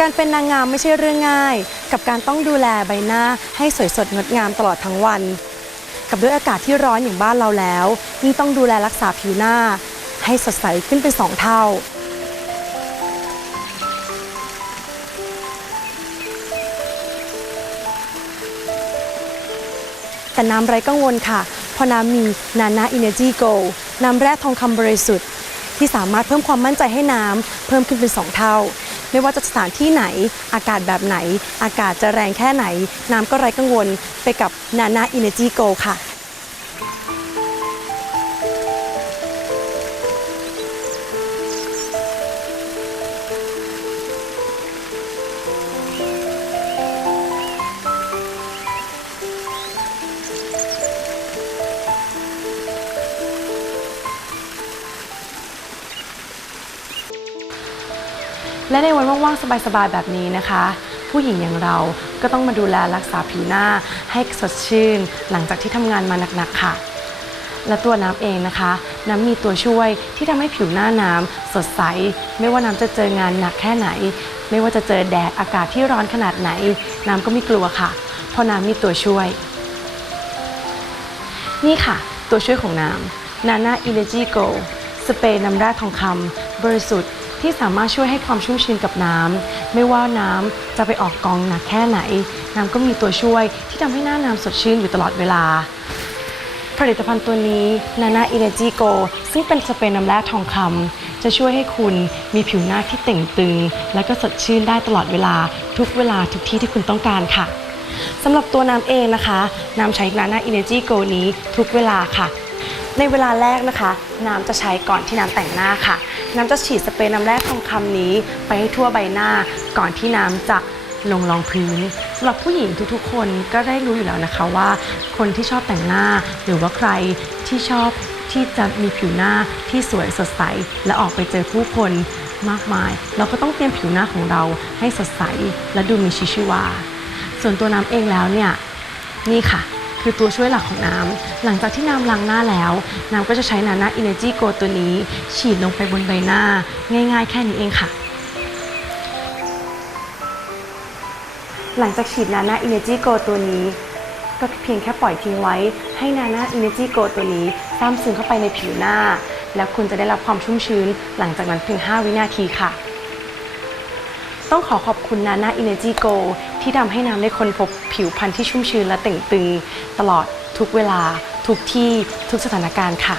การเป็นนางงามไม่ใช่เรื่องง่าย กับการต้องดูแลใบหน้าให้สวยสดงดงามตลอดทั้งวัน กับด้วยอากาศที่ร้อนอย่างบ้านเราแล้วยิ่งต้องดูแลรักษาผิวหน้า ให้สดใสขึ้นเป็นสองเท่า แต่น้ำไร้กังวลค่ะ เพราะน้ำมีนานาอินเนจีโกน้ำแร่ทองคำบริสุทธิ์ ที่สามารถเพิ่มความมั่นใจให้น้ำเพิ่มขึ้นเป็น2เท่า ไม่ว่าจะสถานที่ไหน อากาศแบบไหน อากาศจะแรงแค่ไหน น้ำก็ไร้กังวลไปกับนานาอินเนจีโกค่ะ และในวันว่างๆ สบายๆ แบบนี้นะคะ ผู้หญิงอย่างเราก็ต้องมาดูแลรักษาผิวหน้าให้สดชื่น หลังจากที่ทำงานมาหนักๆ ค่ะ และตัวน้ำเองนะคะ น้ำมีตัวช่วยที่ทำให้ผิวหน้าน้ำสดใส ไม่ว่าน้ำจะเจองานหนักแค่ไหน ไม่ว่าจะเจอแดดอากาศที่ร้อนขนาดไหน น้ำก็ไม่กลัวค่ะ เพราะน้ำมีตัวช่วย นี่ค่ะ ตัวช่วยของน้ำ Nana Energy Go สเปรย์น้ำแร่ทองคำบริสุทธิ์ ที่สามารถช่วยให้ความชุ่มชื้นกับน้ำไม่ว่าน้ำจะไปออกกองหนักแค่ไหน น้ำก็มีตัวช่วยที่ทำให้หน้าน้ำสดชื่นอยู่ตลอดเวลา ผลิตภัณฑ์ตัวนี้ Nana Energy Go ซึ่งเป็นสเปรย์น้ำแร่ทองคำจะช่วยให้คุณมีผิวหน้าที่เต่งตึง และก็สดชื่นได้ตลอดเวลา ทุกเวลาทุกที่ที่คุณต้องการค่ะสำหรับตัวน้ำเองนะคะน้ำใช้ Nana Energy Go นี้ทุกเวลาค่ะในเวลาแรกนะคะ น้ำจะใช้ก่อนที่น้ำแต่งหน้าค่ะ น้ำจะฉีดสเปรย์น้ำแร่ทองคำนี้ ไปให้ทั่วใบหน้าก่อนที่น้ำจะลงรองพื้นสำหรับผู้หญิงทุกๆ คนก็ได้รู้อยู่แล้วนะคะว่า คนที่ชอบแต่งหน้า หรือว่าใครที่ชอบที่จะมีผิวหน้าที่สวยสดใส และออกไปเจอผู้คนมากมาย เราก็ต้องเตรียมผิวหน้าของเราให้สดใส และดูมีชีวิตชีวา ส่วนตัวน้ำเองแล้วเนี่ยนี่ค่ะ คือตัวช่วยหลักของน้ำหลังจากที่น้ำล้างหน้าแล้ว น้ำก็จะใช้นานา Energy Go ตัวนี้ ฉีดลงไปบนใบหน้า ง่าย ๆ แค่นี้เองค่ะหลังจากฉีดนานา Energy Go ตัวนี้ ก็เพียงแค่ปล่อยทิ้งไว้ ให้นานา Energy Go ตัวนี้ซ้ำซึมเข้าไปในผิวหน้า แล้วคุณจะได้รับความชุ่มชื้น หลังจากนั้นเพียง 5 วินาทีค่ะ ต้องขอขอบคุณนานา Energy Go ที่ทำให้น้ำได้ค้นพบผิวพรรณที่ชุ่มชื้นและเต่งตึง ตลอดทุกเวลา ทุกที่ทุกสถานการณ์ค่ะ